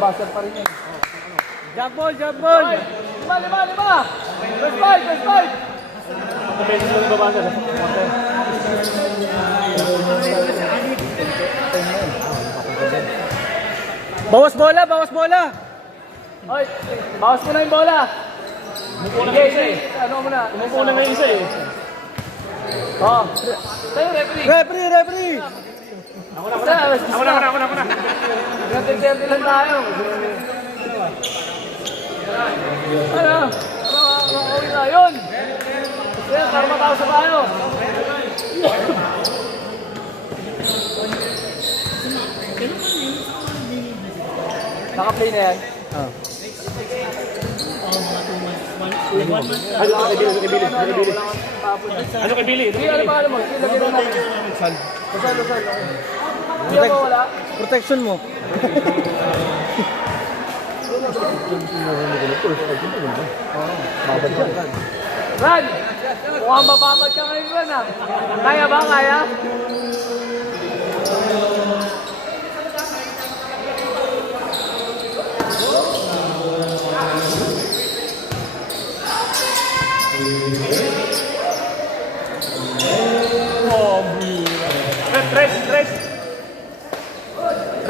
mababasag pa rin yan. Jump ball, jump ball! Lima! First fight! Pwede mo yung babasa. Bawas bola! Hoy, bawas mo na yung bola. Mukuna na isa eh. Ano mo na? Mukuna na isa eh. Oh. Tayo, referee. Referee! Ako na. Nag-30 lang tayo. Ano? Makauwi na yun. Kaya, para matawag sa tayo. Naka-play na yan. Ano kay Billy? Ano pa alam mo? Ilagay na natin. Lusal. Hindi ako wala. Protection mo. Ran! Mukhang mababad ka ngayon, Ran, ha? Kaya ba? Kaya?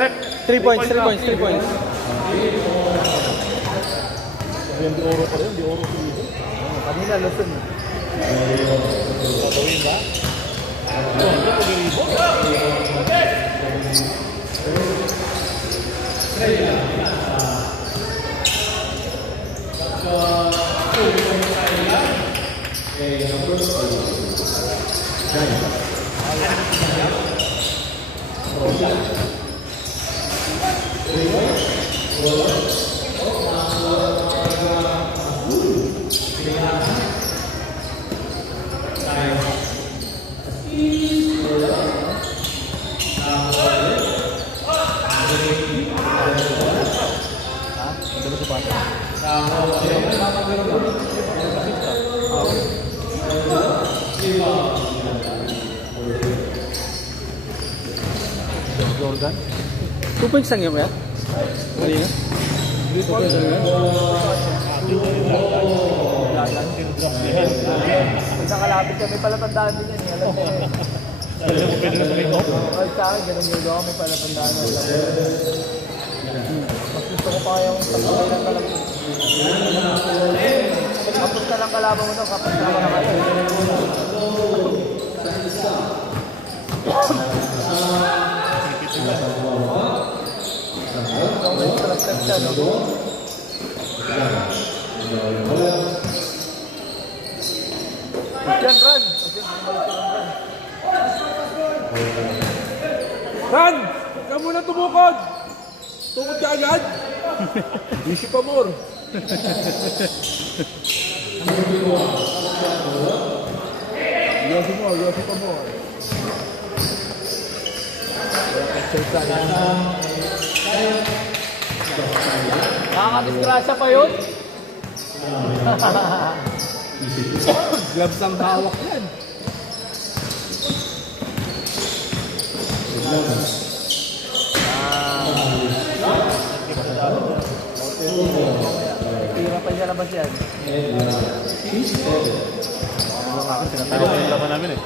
Rep. 3 points. Kanina, Luzon. Jordan. 2 points lang yun kaya? Mali na? 2 points lang yun? Pag nakalapit ka, may palatandaan din yan. Alam mo eh. Kahit sa akin, ganun yung doon, may palatandaan din. Mas gusto ko pa kayong pagkakay ng kalaban. Kapos ka lang kalaban mo doon, kapos ka lang kalaban. Ran! Huwag ka muna tumukod! Tumukod ka agad! Easy pa more! Yosi pa more! Nakakadisgrasya pa yun? Gloves ang hawak yan! Tira pa siya labas yan. Tinatawag yung laban namin eh.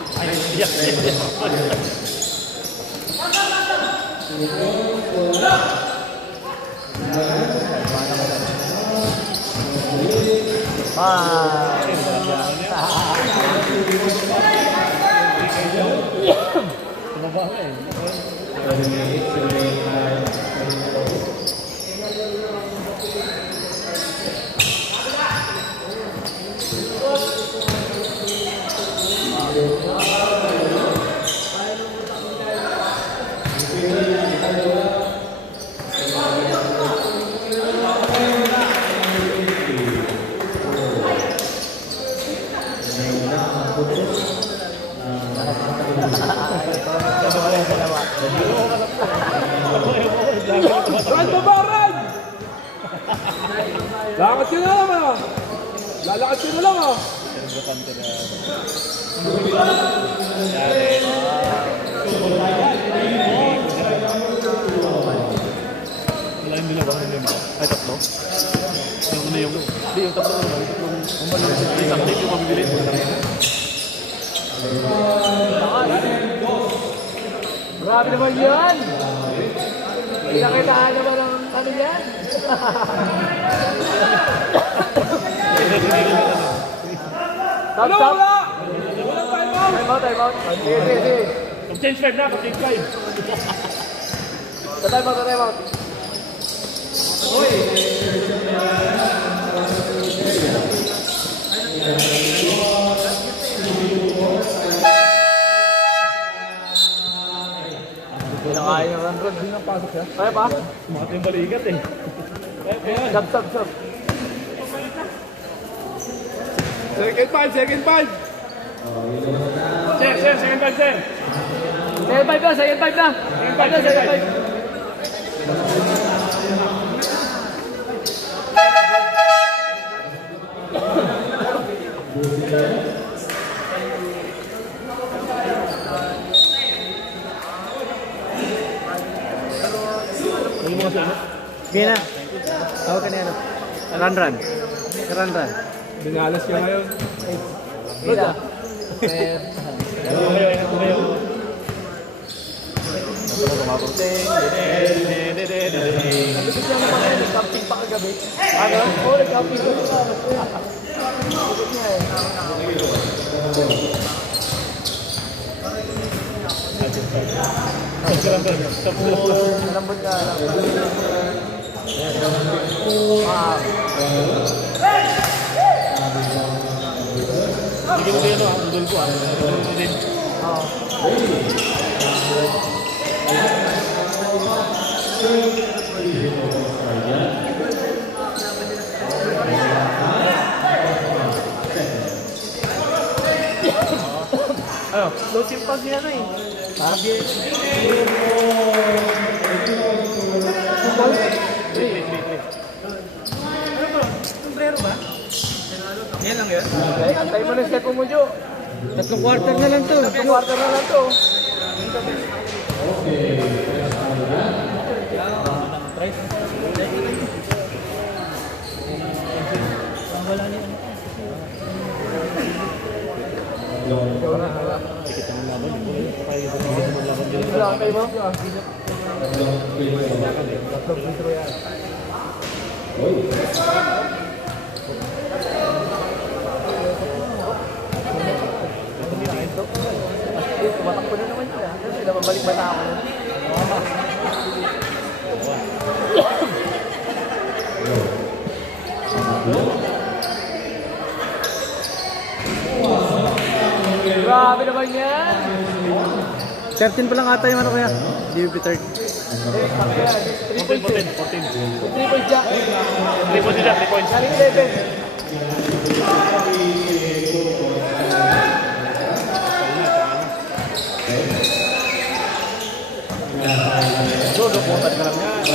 Ran babaran! Lakad ka na lang ah! Lalakad ka na lang ah! Wala yung Bumili ba? Ay, tatlo? Yung una yung... Hindi, yung tatlo naman. Yung tatlong... Isang tape yung mabibili. Grabe naman yan! Pinakitaan naman ang ano yan. Stop, stop! Time out, time out. Sige, sige, sige. Mag-change 5 na, mag-change 5. Time out, time out. Pinakain yung run run. Hindi nang pasok siya. Kaya pa? Sumakat yung balikat eh. Sub, sub, sub. Second 5, second 5. Sir, second 5, sir. Second 5 na, second 5 na. Second 5 na, second 5. Ano mga sir? Sige na. Tawag ka niya ano. Run, run. Run, run. Binalas ka ngayon. Mira. Nagpipit lang naman kayo, nag-camping pa kagabi. Ano? Oo, nag-camping pa rin. Nagpipit niya eh. Malambot ka lang. Hindi mo kayo ang udol ko. Ano? Low chip pag yan eh. Yan lang yun. Antay mo na step mo, Jo. Tatlong quarter na lang to. Tatlong quarter na lang to. Wala kayo mo? Tatlong litro yan. Tumatakbo na naman sila. Sila mabalik ba na ako? Grabe naman yan! 13 pa lang ata yung ano kaya. DVP 30. 3 points eh. 14. 3 points jack. 3 points dyan, 3 points. Galing 11. Dodo, putan ka lang yan.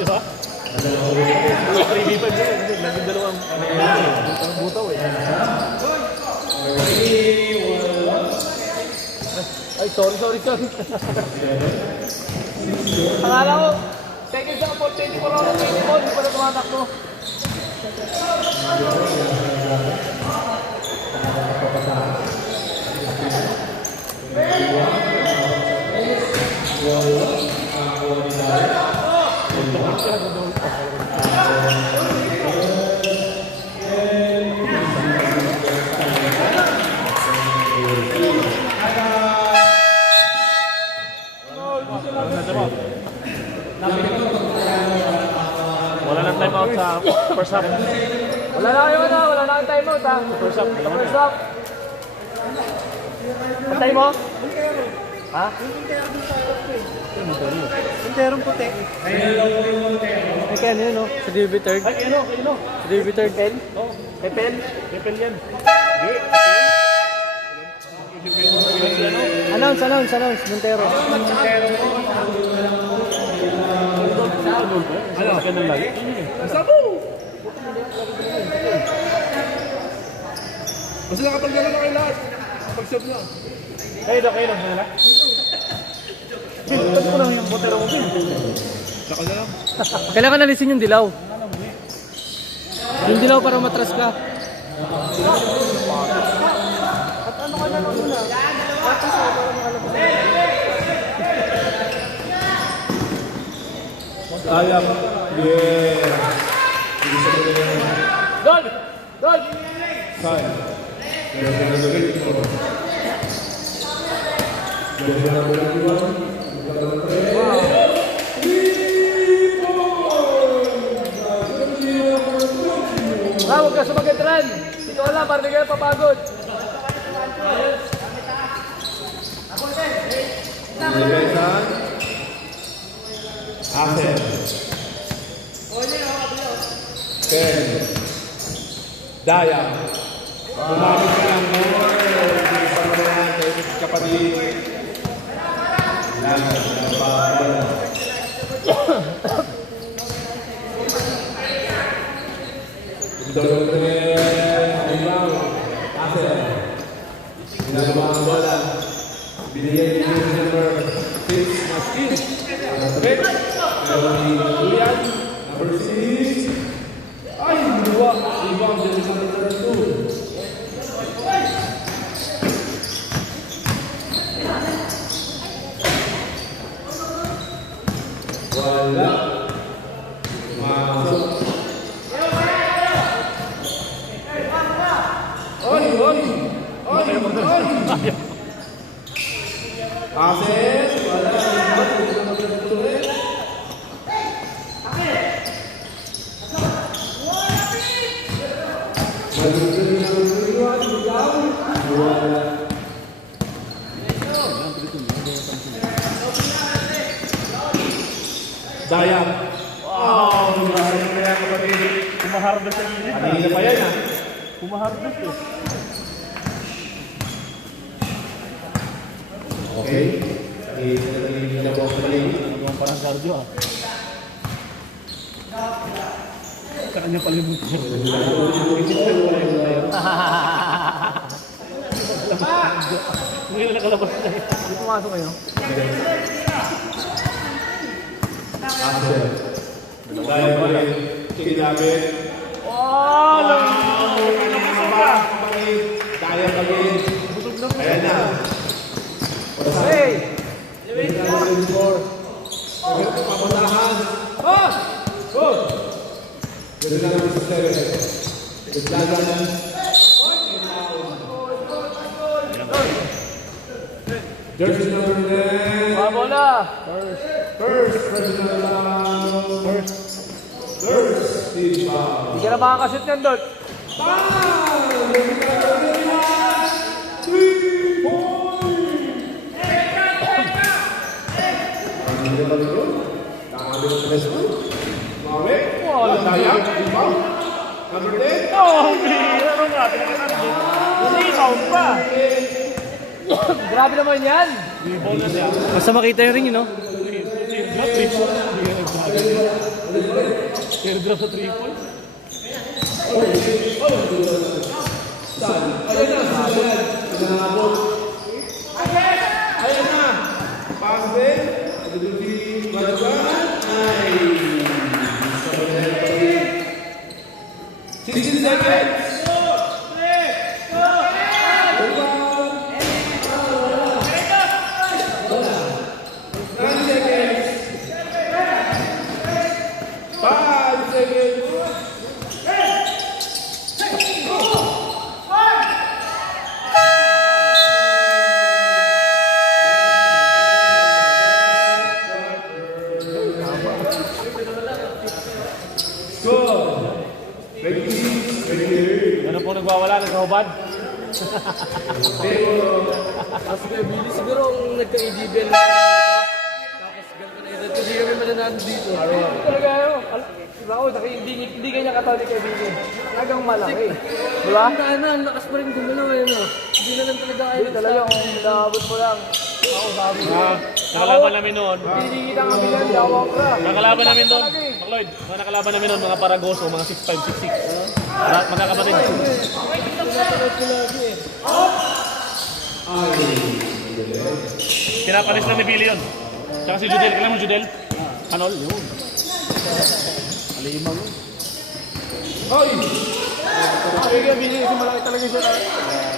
Di ba? 3v5 din eh. Naging dalawang butaw eh. Ay, sorry. Akala ko, second sa 424 ako, 24, hindi pa na tumatakbo. Wala nang time out sa first half. Wala na kayo na, wala na kayong timeout ha. First half. First up. Patay mo? Ha? Interong puti. Ay, kaya yun, no? Sa DVP 30. Ay, ano? Sa DVP 30. Oh, Pepel? Pepel yan. Announce. Montero. Ano? Ka ng lagi? Sabo! Basta nakapagdala na kayo lahat. Pag-sub na. Kayo lang nila. Ba't ko lang yung botero mo din? Saka na lang. Kailangan alisin yung dilaw. Yung dilaw para matras ka. At ano ka na lang muna? At isa, para makalabas na. Sayang. Yeah. Gol! Gol! Sayang. Huwag ka sumagat rin! Ikaw lang, para hindi ka papagod. Libesan. Asen. Ken. Daya. Kumamit ka lang mo. Kapatid. Binigyan niyo yung number 6 na skin. Okay? Number 6. Ay, dua. Ibang dyan sa number 2. Wala. Masuk. Oy! Asen, wala. Daya. Wow, maraming kaya kapatid. Kumahardos sa inyo. Kanina pa yan ah. Kumahardos eh. Okay. Hindi po pala Ang parang cardio ah. Sa kanya pala yung Hindi na nakalabas na eh. Hindi pumasok kayo. Daya pa rin. Kinabit. Oh! Daya pa rin. Ayan na. Hey! Pamatahan. Ah! Go! Ganda na naman sa 7. Naglagan. Jersey number 10. Bola! First, President First, Steve Bow. Hindi ka na makakashoot yan, Dot. Number 10. Oh, ano nga? Hindi ikaw pa. Grabe naman yan. Basta makita yung ring, you know? Teardrop sa 3 points. Ayan na. Pass din. Aduduti. Ladukan. Ay. 16 seconds. Ano po nagwawala? Nagkahubad? Tapos kaya Billy siguro ang nagka-EGBL na tapos ganito na edad kasi kami mananalo dito. Talaga yun. Ako, hindi kanya katawa ni Kevin eh. Talagang malaki. Diba? Ang lakas pa rin gumalaw eh, no? Hindi na lang talaga kaya. Hindi talaga kung naabot mo lang. Ako sabi ko. Nakalaban namin noon. Hindi kita nga bilan, dawang ka. Nakalaban namin noon. Macloyd, mga nakalaban namin noon, mga Paragoso, mga 6'5", 6'6". Magkakapatid. Pinapalis lang ni Billy yun. Tsaka si Judel. Kailan mo Judel? Anol? Yun. Alimaw yun. Hoy! Ay, binili si malaki talaga siya.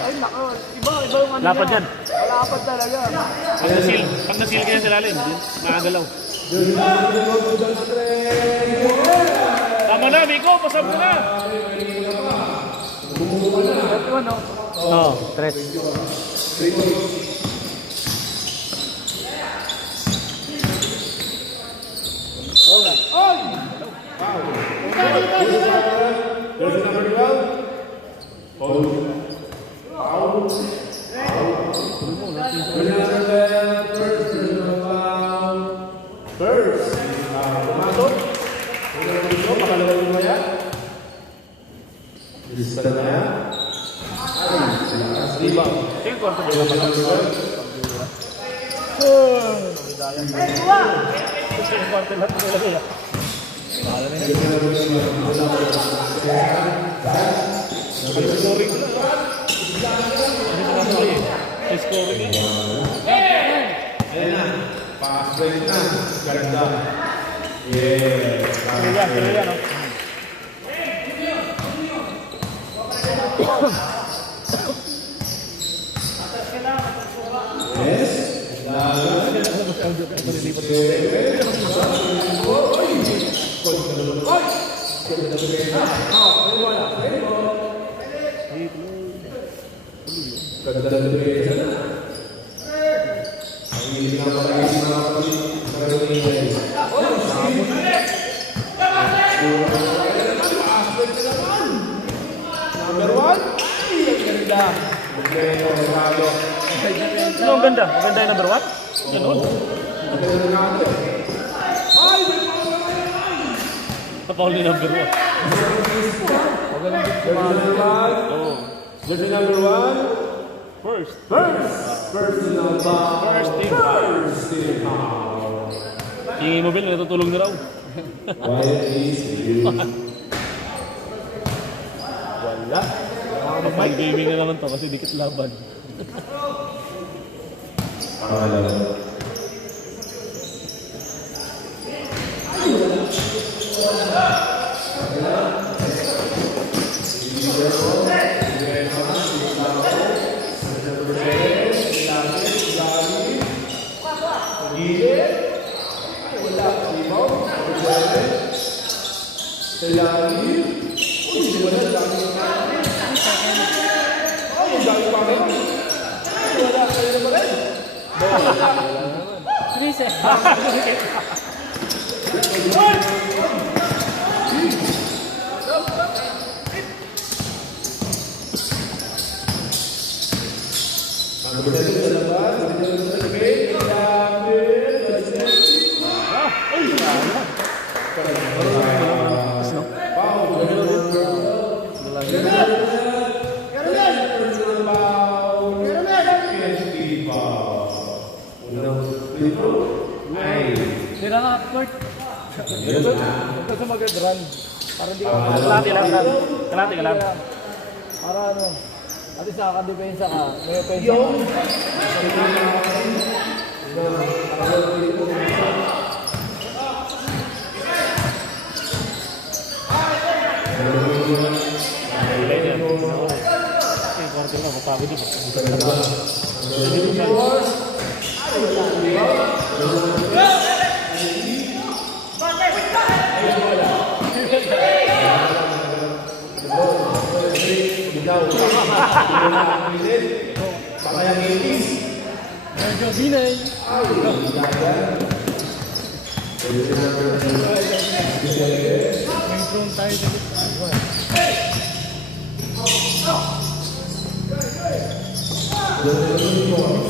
Ay, nako. Iba yung ano Lapad niya. yan. Lapad talaga. Pag nasil kayo sa lalim, nakagalaw. Tama na, Miko. Pasab ko na. Ito ano? Oo, tres. Sige, kwarto dyan. Sige, kwarto lang talaga yan. Scoring ko lang. Scoring Pass break na. Ganda. Pero yan, no? Ano ang ganda? Ang ganda yung number 1? Ganun. Papaul ni number 1. Oh. Jersey number 1. First. Personal foul. First team foul. Yung mobile, natutulog na raw. Why is Wala. Mag-mind gaming na naman to kasi dikit laban. Sira nga, Court. Ito sa mag-run. Para hindi ka Kalati lang. Kalati ka lang. Para ano, at least nakaka-depensa ka. May pensa ka. Kwarto na, mapagod yun. Medyo binay. May drone tayo sa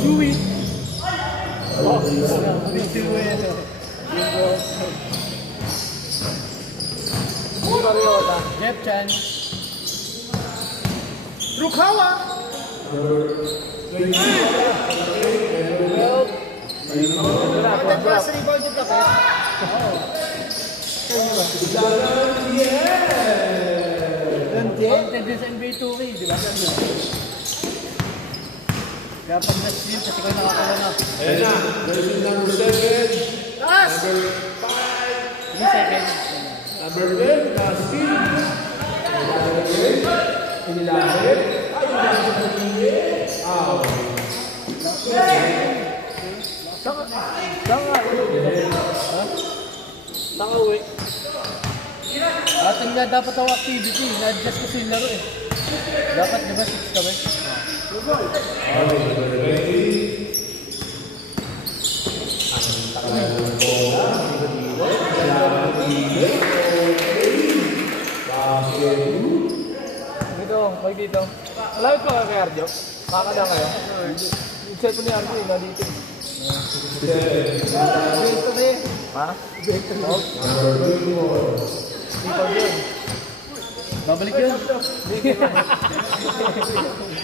Suwi. Jeff Chan. Rukawa. Plus rebound yung tapos. Content din sa NBA 2K, di ba? Kaya pag na-stream kasi ko nakakala na. Ayan na, jersey number 7. Taas! Number 5. Yung second. Number 10, Nastin. Inilahit. Saka uwi. Atin nga dapat ang activity. Na-adjust kasi yung laro eh. Dapat di ba 6 kami? Dito, pag dito. Malapit pa ka kay Arjo? Makakadang kayo? Yung set ko ni Arjo eh, nandito. Dito na eh. Ha? Dito na. Dito yun. Babalik yun.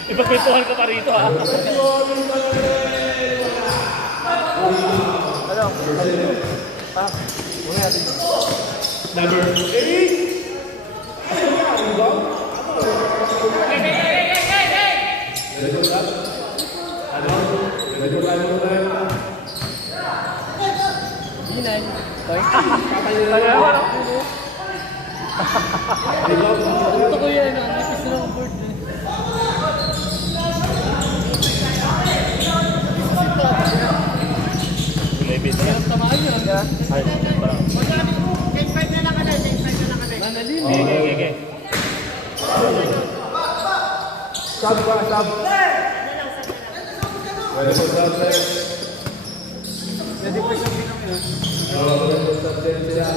Ipagkwentuhan ka pa rito ha. Ano? Ha? Muna natin. Number 8. Ginan. Gusto ko yan. Ang nipis na ng board. Hirap tamaan yun. Ay, parang. Nanalin. Okay. Sub ba? Sub. Pwede po sub next. Pwede po siyang pinamina. Pwede po sub din siya.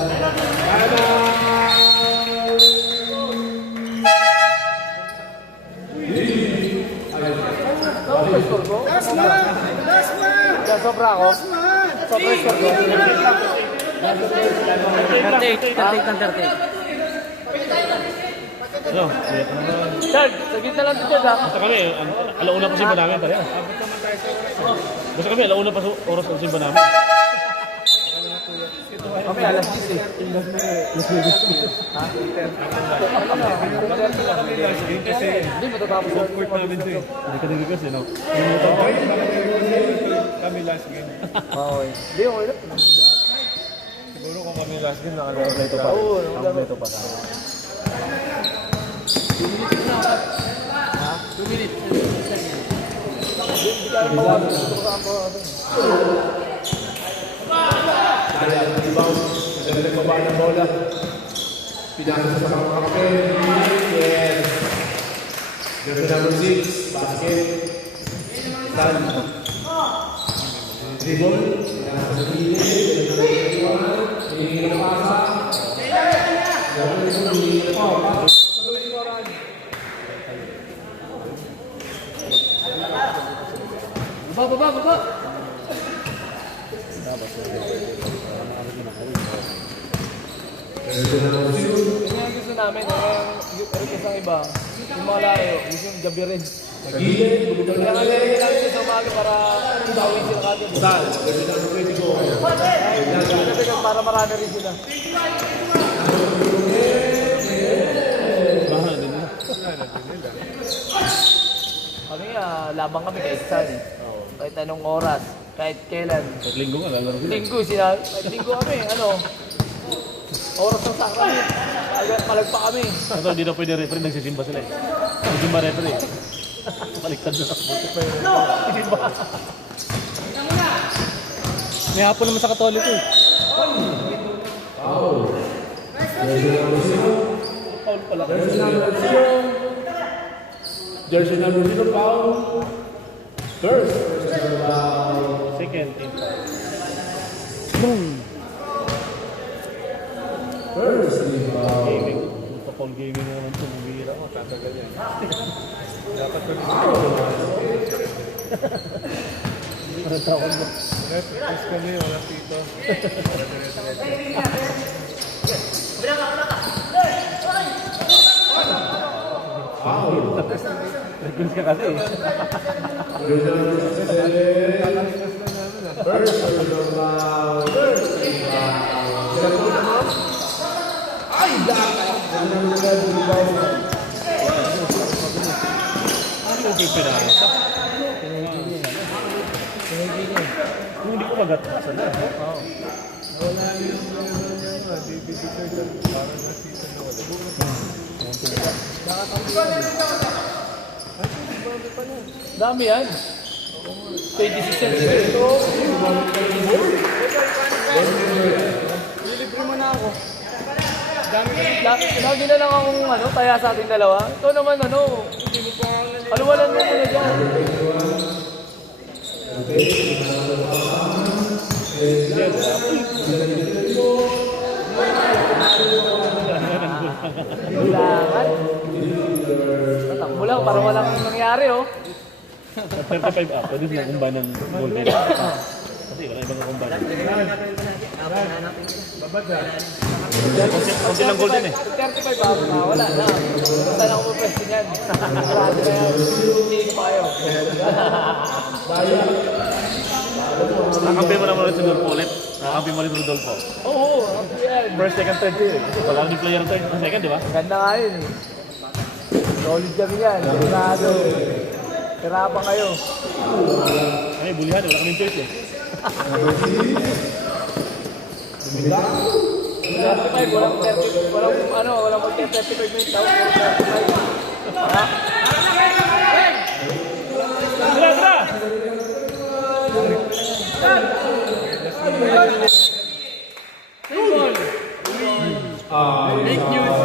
Sobra score ko? Kaya sobra ako? Sobra score ko? 38 ng 38. Ano? Kaya ka naman. Dad, sa gitna lang dito ha. Basta kami, alauna pa simba namin pareha. Basta kami, alauna pa oras ang simba namin. Kami alas 10 eh. Ha? Hindi matatapos yung court namin ito eh. Hindi ka nagigas eh, no? Kami last game. Okay. Hindi, okay lang. Siguro kung kami last game, nakalala ito pa. Oo, Nakaplay pa. 2 minutes na ako. Ha? 2 minutes. Hindi kaya mawagin. Gusto ko saan po. Dali ang rebound. Madali nagbaba ng bola. Pinasa sa mga kapatid. Yes. Jersey number 6. Basket. Stan. Dribble. Pinasa sa gilid. Hinihingin na pasa. Hinihingin na pasa. Baba! Jersey number 2. Yun yung gusto namin. Yung request ng iba. Yung mga layo. Gusto yung gabi rin. Sa gilid. Kaya nga nilagay namin siya sa umaga para tawin sila kagad. Stan. Jersey number 24. Para marami rin sila. Bahan din nila. Kami labang kami kahit saan eh. Kahit anong oras, kahit kailan. At linggo nga, lalaro sila. Kahit linggo kami, oras ng sakramit. Palagpa kami. Ito, hindi na pwede referee, nagsisimba sila eh. Nagsisimba referee. Baliktad na. May hapon naman sa Katoliko eh. Foul. Jersey number 0. Foul pala. Jersey number 0. Jersey number 0 foul. First foul. Second team. First team foul. Gaming. Paul gaming na naman ito. Bumira ko. Tatagal yan. Dapat ko Parang tawag mo. Tapos kami, wala dito. Foul. Nag-guns ka kasi eh. Jersey number 7. Ano yung pinasa? Kung hindi ko magatasan na. Dami yan. 26 yan. Ito. Nilibre mo na ako. Lagi na lang akong taya sa ating dalawa. Ito naman alwalan mo muna dyan. Kailangan. Tatakbo lang para walang nangyari, oh. 35 up, pwede silang kumba ng golden. Kasi wala ibang kumba. Konti lang golden eh. 35 up, wala na. Basta lang ako pwede niyan. Marami na yan. Hindi ko pa kayo. Nakampi mo naman ulit si Rodolfo ulit. Nakampi mo ulit si Rodolfo. Oo, yan. First, second, third yun eh. Wala ni player third. Second, di ba? Ganda nga yun eh. Solid kami yan. Sigurado. Hirapan kayo. Ay, bulihan. Wala kaming choice eh. 35, walang 30, walang mag-35 minutes. Ha? Tara, tara! Big news.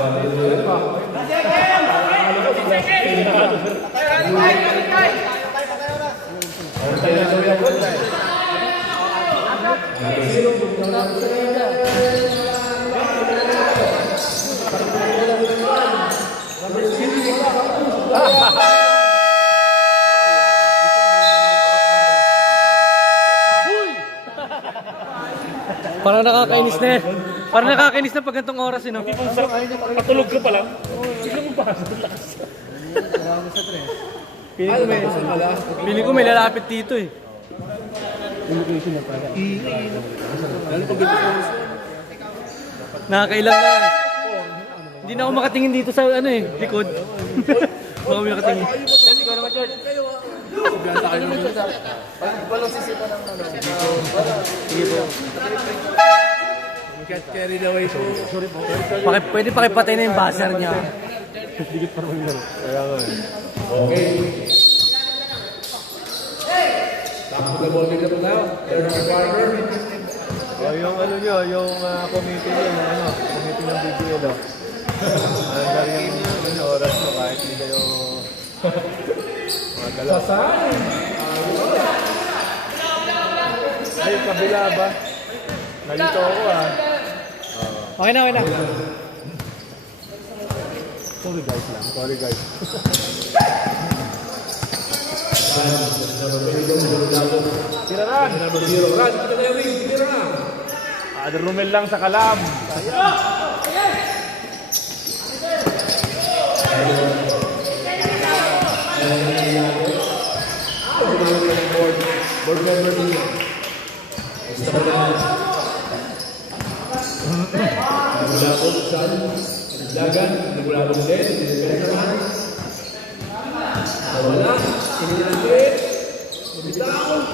Parang nakakainis na eh. Parang nakakainis na pag gantong oras, no? Patulog ka pa lang. Sino mo pa? Pili ko may lalapit dito eh. Nakakailang na eh. Hindi na ako makatingin dito sa likod. Baka may makatingin. Ikaw naman, George. Walang sisipa ng Sige po. Carry the way po. Pwede pakipatay na yung buzzer niya. Dikit pa naman yun. Kaya nga eh. Okay. Tapos na ball dito po tayo. There's a partner. yung yung committee nyo, committee ng BBL, ang galing yung oras mo kahit hindi kayo magalaw. Sasaan? Ay, kabila ba? Nalito ako Okay na, okay na. Sorry guys lang, sorry guys. Tiraran! Run, kita na yung wing. Tira na. Ada Romel lang sa kalam. Board member niya. Mula po sa Dagan, mula po din. Wala. Sinilagay. Bitaw.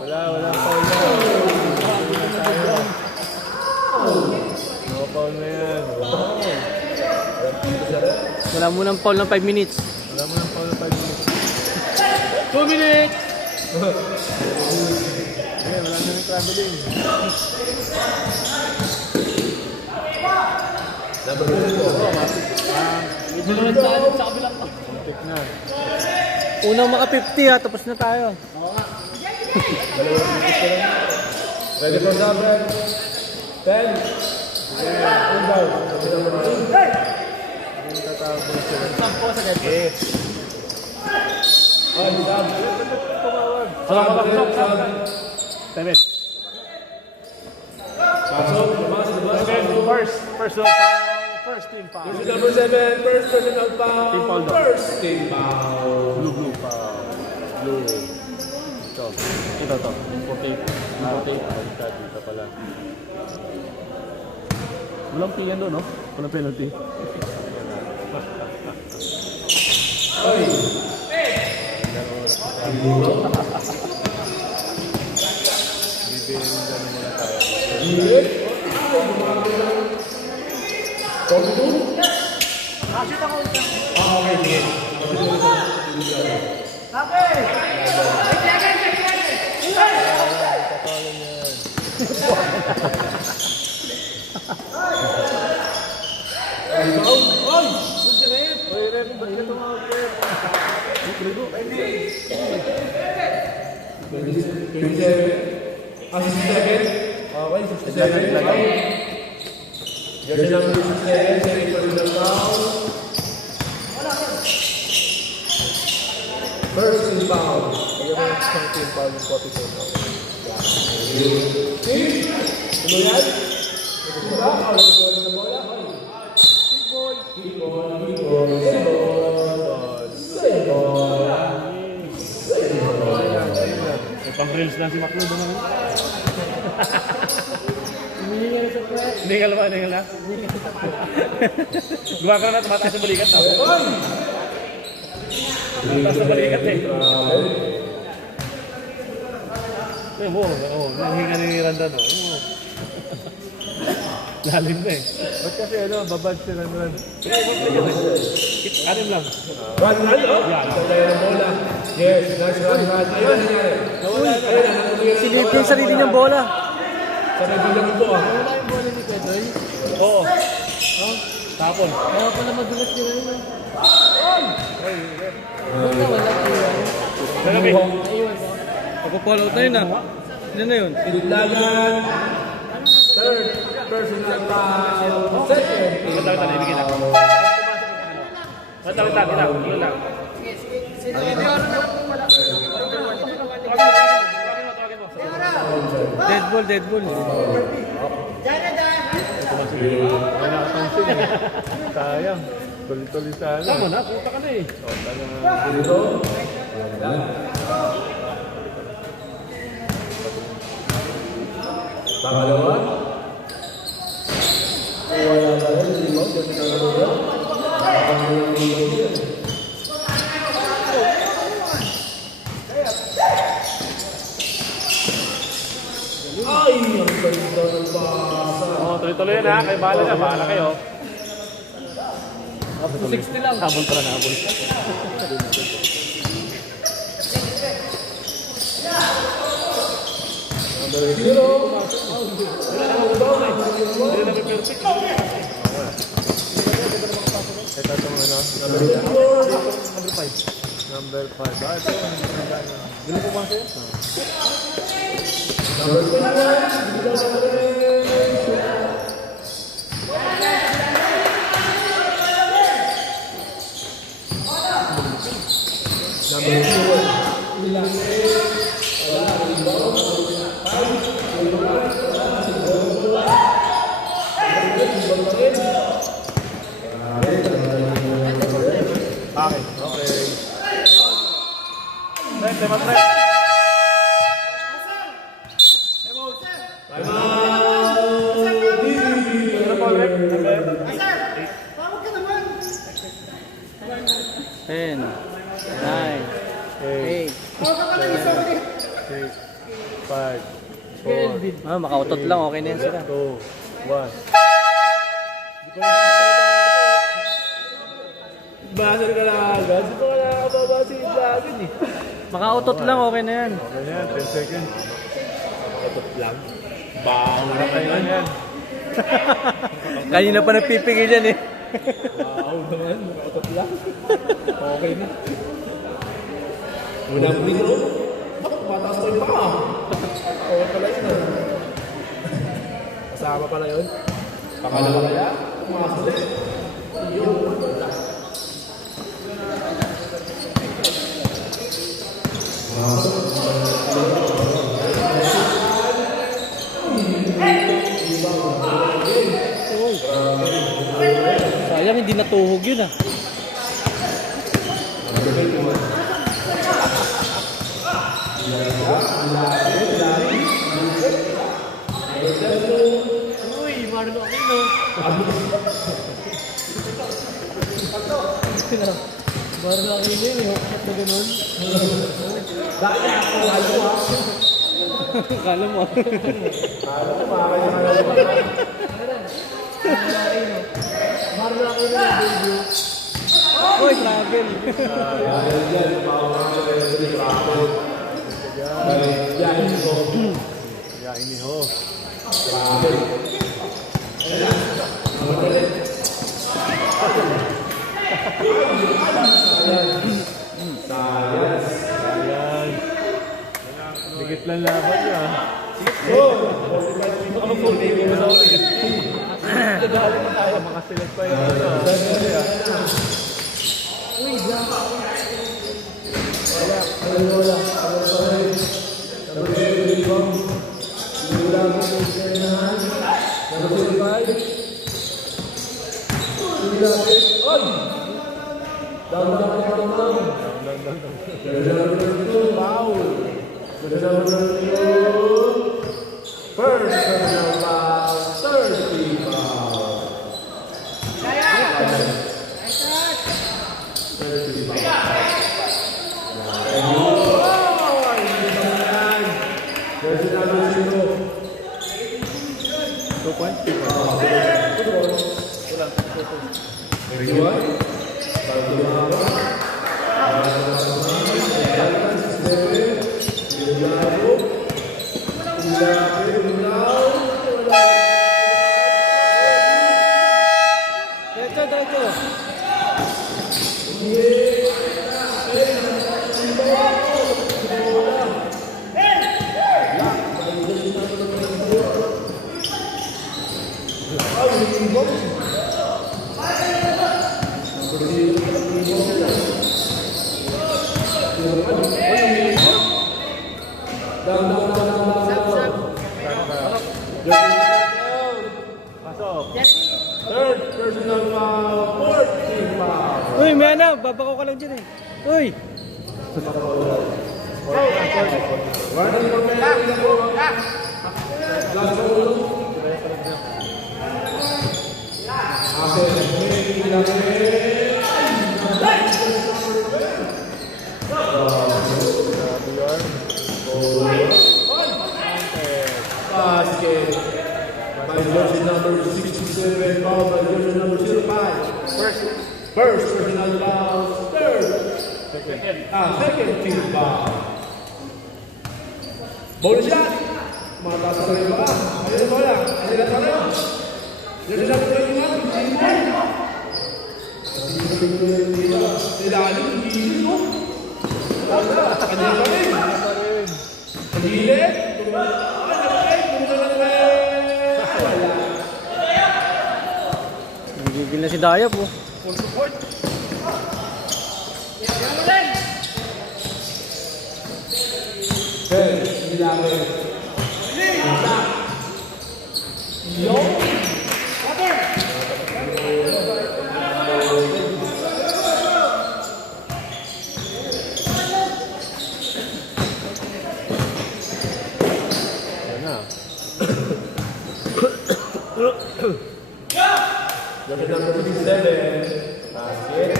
Wala foul na. No foul na yan. Wala mo ng foul ng 5 minutes. Wala mo ng foul na 5 minutes. 2 minutes! Wala na ng traveling. Medyo na nagdaan sa kabilang pa. Pick na. Unang maka 50 ha, tapos na tayo. Ready for number 10. Yung tatawag mo sila. Sampo sa dead ball. Eh. Ay, sab. Tumawag. Seven. Pasok, lumabas, lumabas. First one, first team foul. This is number 7, first personal foul. Team foul daw. First team foul. Blue foul. Blue. Ito. Ito. Importate. Dito pala. Walang tingin doon, no? Walang penalty. Ay. Bibirin dyan muna tayo. Unit. 42. Okay, sige. Patawalan niya yan. Rebound. Ay! Oy, Rep, ba't ka tumawag, Rep? 27. Ah, 67. Okay, 67. Jersey number 67, second personal foul. First team foul. Kaya mo isang team foul yung 44. See? Ano yan? Diba? Foul ang bola ng bola. Ay. Kick ball. Save ball. May pang-reels lang si Maclo doon. Hindi ka lang. Gawa ka na, tumataas yung balikat. Tumataas yung balikat eh. Ayun mo, nanghinga ni Randan. Lalim na eh. Ba't kasi babad si Ranran? Anim lang. Run, oh? Yan. Tayo ng bola. Yes, nice run. Ayun, nangyari. Silipin yung sarili niyang bola. Sa kaibigan mo po, ah. Oo. Tapon. Kaya pala madulas sila yun. Nagabi. Pagpapollow na yun ah. Ano na yun? Tinitlagan. Third personal foul. Second team Matawid na, ibigin ako. foul. Matawid na, kita. Ilo lang. Dead ball. May nakapansin eh. Sayang. Tuloy-tuloy sana. Tama na, puta ka na eh. Dito. Pangalawa. Wala na rin. Lima. Kasi pangalawa. Ay! Ang ganda ng pasa. Oo, tuloy-tuloy yan ha. Kayo bahala kayo. 60 lang. Habol para na, habol. Zero. Hindi na perfect. Ito itong number 5. Ah, ito yung Dili ko ba sa'yo? Number 21. Number 2. Okay. Left. Ten, 9, 8. 6, 5, 4, Ah, makautot lang. Okay na yan sila. 2, 1. Basar ka lang agad. Dito ka nakakababa si Dragon eh. Makautot lang. Okay na yan. Okay na yan, 10 seconds. Katot lang. Bawa na kayo yan. Kanina pa nagpipigil yan eh. Wow naman, nakatot lang. Okay na. Unang free throw. Mataas pa yung paa. Okay pala yun. Kasama pala yun. Pangalawa kaya, pumasok ulit. Sayang hindi natuhog yun ah. Uy, Marlo Aquino. Marlo Aquino yun, yung shot na ganun. Kala mo. Marlo Aquino yung debut. Uy, travel. Ya, ini ho. Ayan. Dikit lang laban niya. Makaselect pa yun. Uy, may ano, babako ka lang dyan eh. Uy! Basket by jersey number 67, fouled by jersey number 05. First personal foul, second team foul. Bonus shot. Mataas na rin ba? Ayun na bola. Ayun na tayo. Jersey number 21, Nilalim, hindi mo. Kanya pa rin. Pagili. Nagigil na si Daya po. Full support. Okay, Nilalim. Jersey number 57, basket.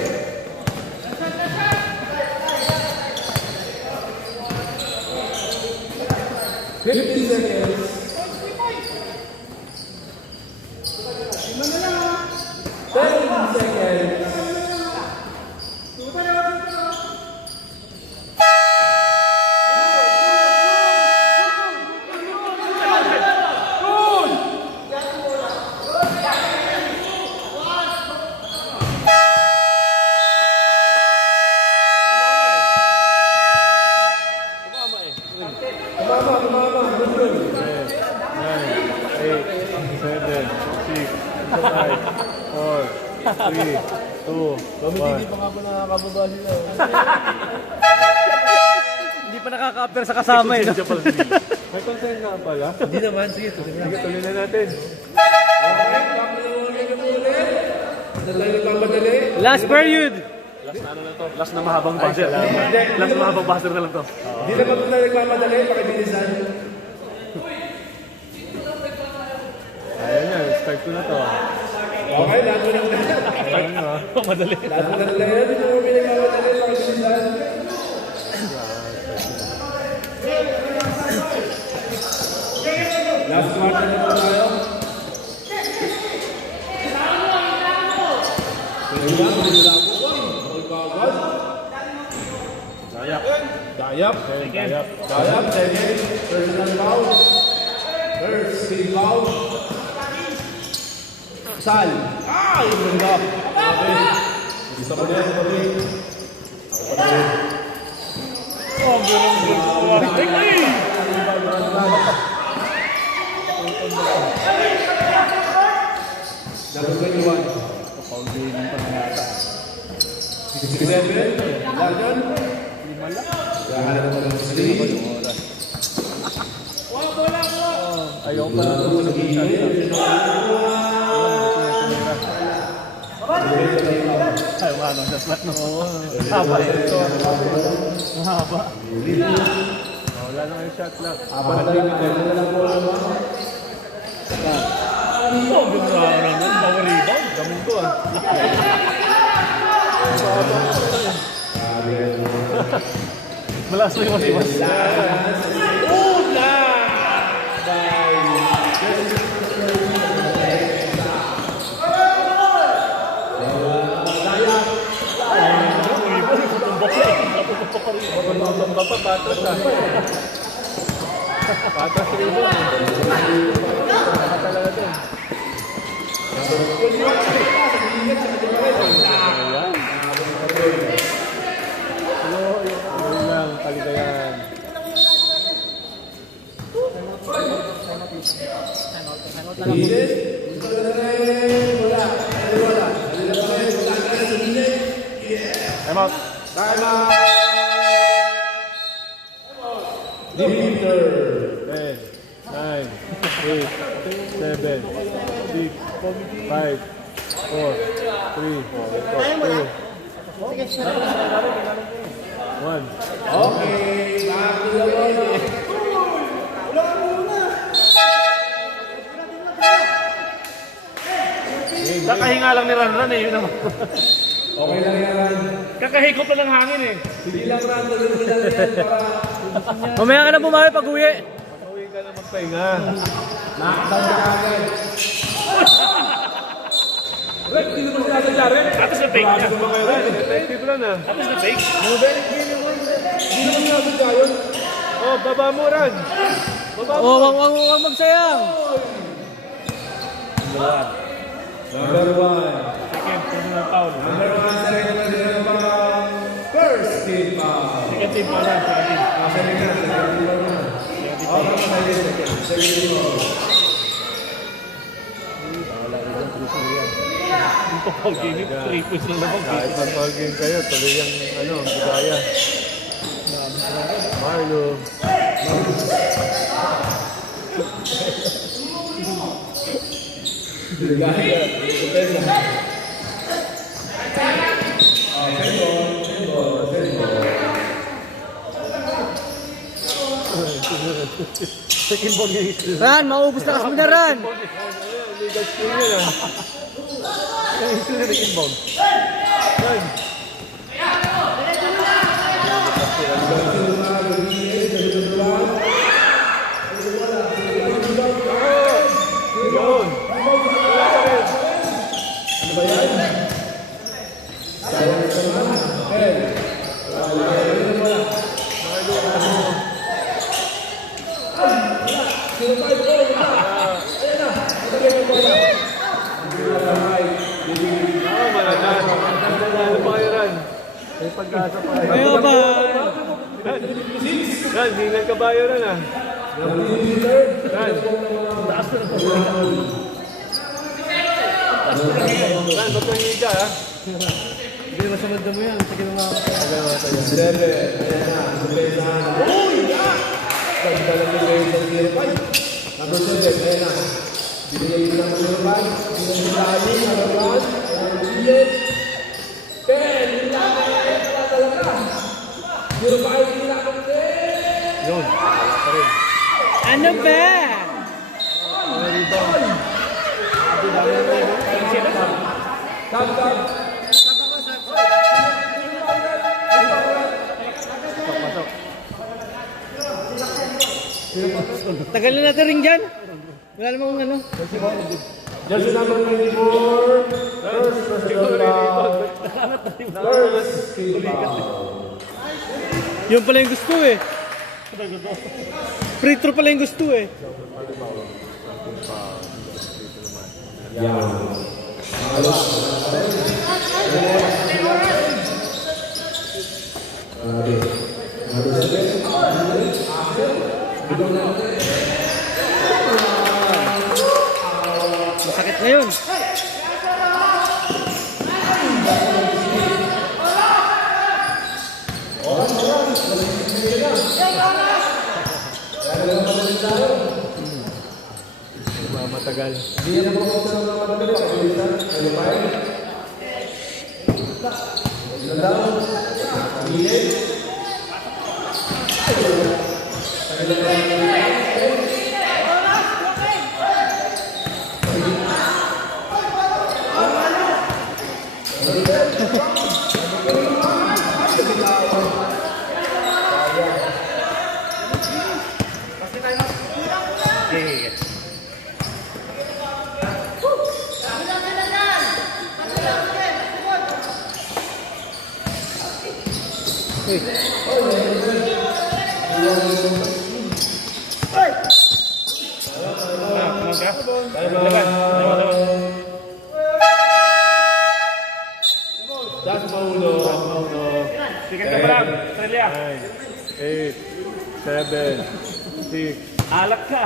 Fifty seconds. 10 seconds. Eight, 7, 6, 5, 4, Hindi pa nga po nakakababa sila. Hindi pa nakaka-appear sa kasama eh. No? May consent nga pala. Hindi naman, sige. Tuloy Sige, tuloy na natin. Last period. Last na mahabang buzzer. Last na mahabang buzzer na lang to. Hindi naman po na nagmamadali, pakibilisan. Ayan yan, start ko na to. Okay, lahat mo na Madali. Lahat mo na yan, hindi mo pinagmamadali, pakibilisan. Last quarter na po tayo. Dayap, second, personal foul. First, team foul. Sal. Yung ganda. Okay. Isa pa din, kapatid. Number 21. Seven, London. Kaya naman ng three. Ayaw pa na ito sa gisa nila. Ay, ano, just like no. Haba ito. Haba. Wala na kayo shot clock. Apat na lang po naman. Oh, ginawa naman. Power rebound. Gamin ko ah. Malas na yung masiwas. Mabamba pa, patas ah. Patas rin mo. Baka talaga doon. Yun lang, kaligayan. Time out. Time out. Demeter. 10, 9, 8, 7, 6, 5, 4, 3, 2, 1. Okay, back to the line. Kakahinga lang ni Ranran eh. Yun naman. Okay lang yan. Kakahikot lang ng hangin eh. Hindi lang Ran, tuloy mo lang yan para Mamaya ka na bumawi pag uwi. Pauwi ka na magpahinga. knockdown ka agad. Red, hindi naman sinasadya rin. Tapos na fake niya. Effective lang ah. Tapos na fake. Hindi naman sinasadya yun. Oh, baba mo Ran. Baba mo. Oh, wag magsayang. Number 1. Second, personal foul. Number 1 sa rin naman sila ng mga first team foul. Second team foul lang. Second team. Sa rin nga, second team foul na. Ako naman sa rin, second team foul. Yung foul game, 3 points na lang. Kahit mag-all game kayo, tuloy yung bigaya. Marlo. Second ball game. Ran, maubos na kasi na Ran. Legal skill yun ah. Ito na second ball. Yun. Ano pa kayo Ran? May pag-asa pa kayo. Ayaw ba? Ran, di nagkabayo Ran ah. Ran. Saan? Ba't yung higa, ha? Hindi, masamad na mo yan. Sige na mga Ganda lang yung layer ng 05. Number 7, ayan na. Binigay ko lang ng 05. Binigay ko lang ng 1. 10. Wala talaga. 05, hindi na ako Yun. Pa rin. Ano ba? Tag. Tagal na natin ring dyan. Wala namang ano. Jersey number 24. First Yun pala yung gusto eh. Free throw pala yung gusto eh. Masakit na yun. Matagal. Das Maulo. Tingnan ka pa lang. Australia. 9, 8, 7, 6, Alak ka.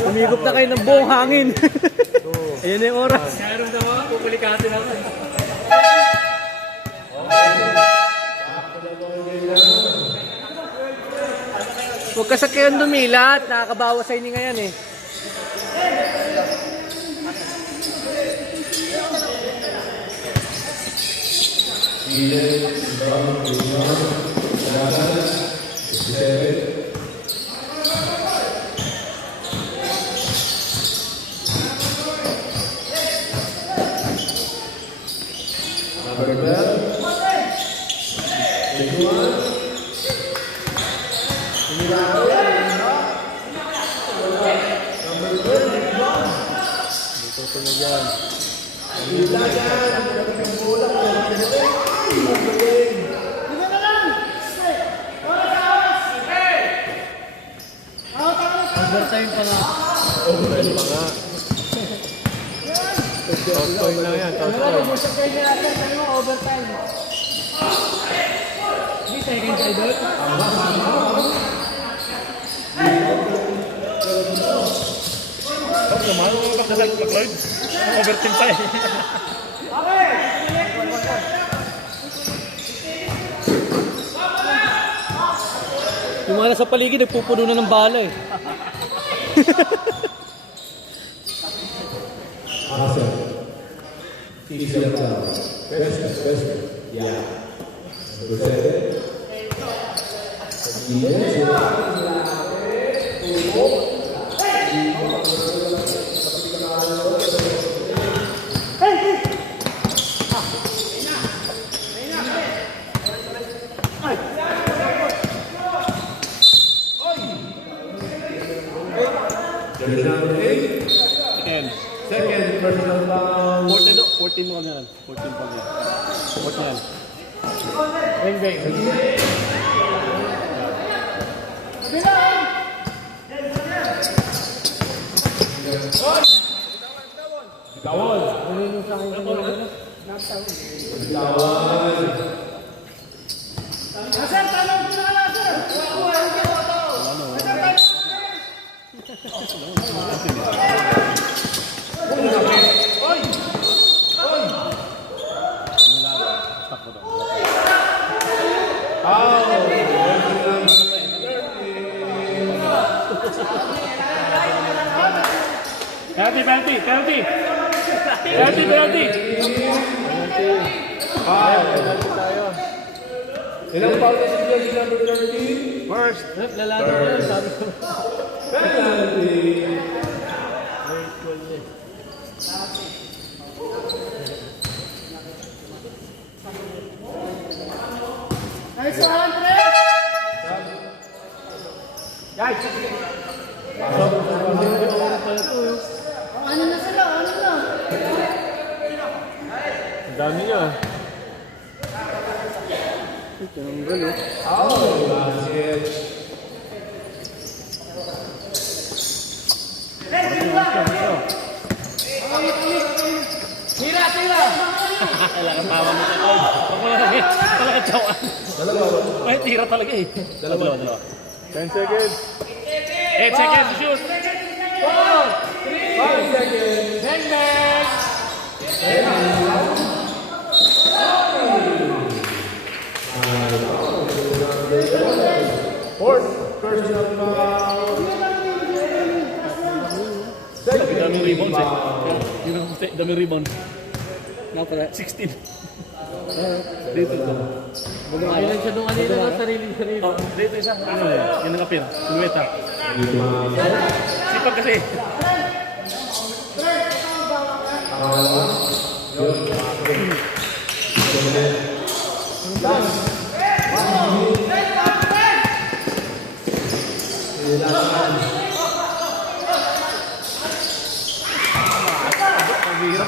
5, Umigop na kayo ng buong hangin. Ayan na yung oras. Meron na mga pupulikati naman. Huwag ka sa kayon dumilat. Nakakabawas sa ini ngayon eh. Overtime pa nga. Overtime pa nga. Toss coin lang yan. Toss coin. Hindi second idol. Huwag naman. Huwag ka sa Lloyd. Overtime pa eh. Yung mga nasa paligid, nagpupuno na ng bala eh. Second personal foul. 14 mo na yan. 14 pa yan. 14 yan. Bang bang. Bitawan. Penalty. Penalty tayo. Ilang foul na si jersey number 13? First. Lalaki ko yun, sabi ko. Penalty. Nice one, Pre! Ano na sila? Ano na? Ang dami niya. Ito ang galo. Kailangan tawa mo sa coach. Huwag mo lang talaga tsawan. Ay, tira talaga eh. Dalawa. 10 seconds. 8 seconds, shoot. 5 seconds. Fourth personal foul. Daming rebounds eh. Daming rebound. Napala. 16. Dito. Ilan siya nung kanina na sarili. Oh, dito isa. Ano eh? Yung nakapir. Luweta. Sipag kasi.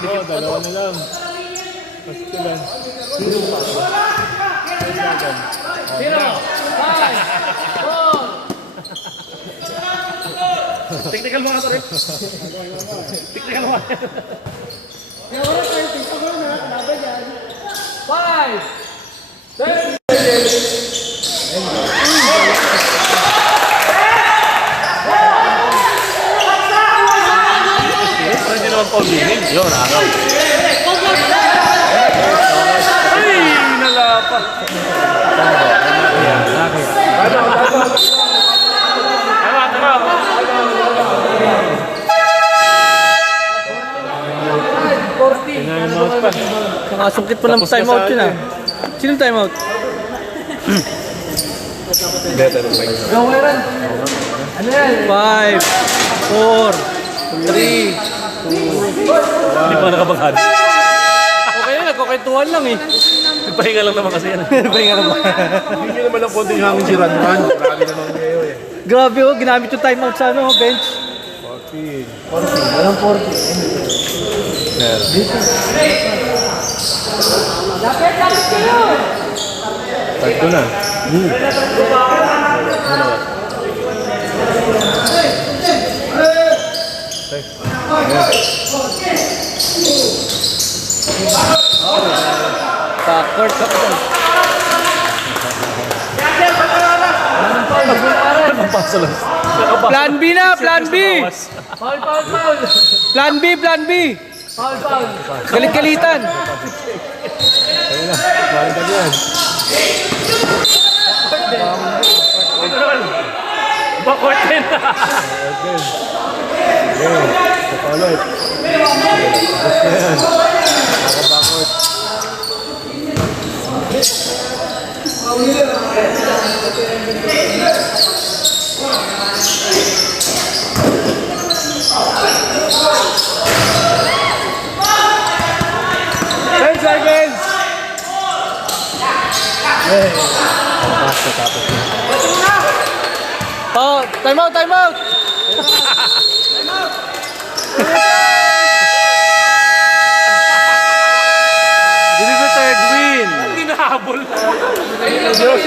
Oh, dalawa na lang. Basta lang. Technical mga to rin. Technical mga. May oras tayo, pisa ko na. Laban yan. 5! Hindi naman Paul Dini. Yun, araw. Ay, nalapa. Tama. Pinay-mouse pa. Nakasungkit pa ng Tapos na timeout sa yun ah. atin. Sinong timeout? Go, Aaron. Ano yan? 5, 4, 3. Hindi pa nakabaghan. Okay na, nagkukwentuhan lang eh. Nagpahinga lang naman kasi yan. Pahinga naman. Hindi naman ang konting hangin si Ranran. Marami naman ngayon eh. Grabe oh, ginamit yung timeout sa ano, bench. 14. Walang 40. Lapit kayo! Start ko na. Backward ka pa. Pasa lang. Plan B na, plan B! Foul! Plan B, plan B! Foul! Galit-galitan! Kaya na. Maragdag yan. Backward din. Again. Okay. Kapalot. Basta yan. Nakabakot. Oh, timeout, timeout! This is the third win. Hindi nahabol. Diyos!